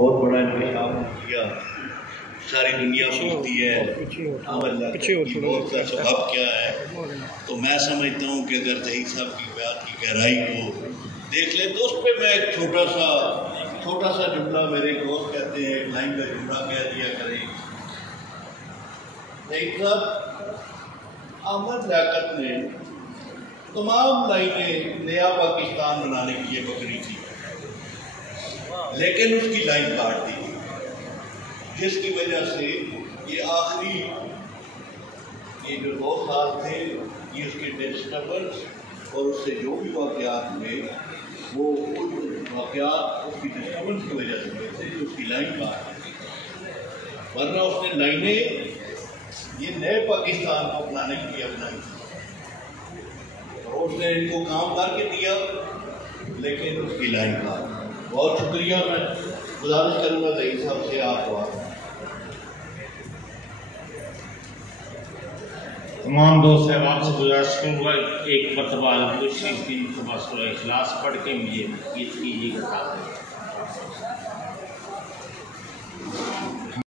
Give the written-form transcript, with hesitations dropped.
बहुत बड़ा इंकशाफ किया, सारी दुनिया पूछती है बहुत का स्वभाव क्या है। तो मैं समझता हूँ कि अगर जही साहब की बात की गहराई को देख ले तो उस पर मैं एक छोटा सा जुमला, मेरे दोस्त कहते हैं एक लाइन का जुमला कह दिया करें। जही साहब अहमद लियाकत ने तमाम लाइनें नया पाकिस्तान बनाने के लिए पकड़ी थी, लेकिन उसकी लाइन काट दी, जिसकी वजह से ये आखिरी ये जो 2 साल थे ये उसके डिस्टर्बेंस और उससे जो भी वाक़यात हुए वो वाक़यात उसकी डिस्टर्बेंस की वजह से हुए थे, जो उसकी लाइन काट दी। वरना उसने लाइनें ये नए पाकिस्तान को अपनाने के लिए अपनाई थी और उसने इनको काम करके दिया, लेकिन उसकी लाइन काट। बहुत शुक्रिया। मैं गुजारिश करूँगा जही साहब से आप तमाम दोस्त साहब से गुजारिश करूँगा एक मरतबा दूसरी 3 मरतबा सूरह इखलास पढ़ के मुझे ये कीजिएगा।